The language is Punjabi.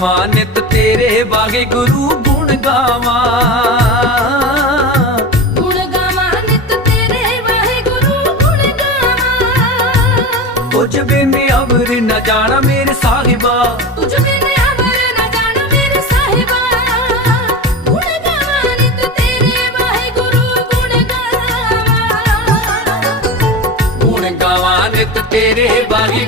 ਗਾਵਾਂ ਨਿਤ ਤੇਰੇ ਬਾਗੇ ਗੁਰੂ ਗੁਣ ਗਾਵਾਂ। ਗੁਣ ਗਾਵਾਂ ਨਿਤ ਤੇਰੇ ਵਾਹਿਗੁਰੂ ਗੁਣ ਗਾਵਾਂ। ਕੁਝ ਬਿਨ ਅਵਰ ਨ ਜਾਣਾ ਮੇਰੇ ਸਾਹਿਬਾ। ਤੁਝ ਬਿਨ ਅਮਰ ਨਾ ਜਾਣ ਮੇਰੇ ਸਾਹਿਬਾ। ਗੁਣ ਗਾਵਾਂ ਨਿਤ ਤੇਰੇ ਵਾਹਿਗੁਰੂ ਗੁਣ ਗਾਵਾਂ। ਗੁਣ ਗਾਵਾਂ ਨਿਤ ਤੇਰੇ ਬਾਗੇ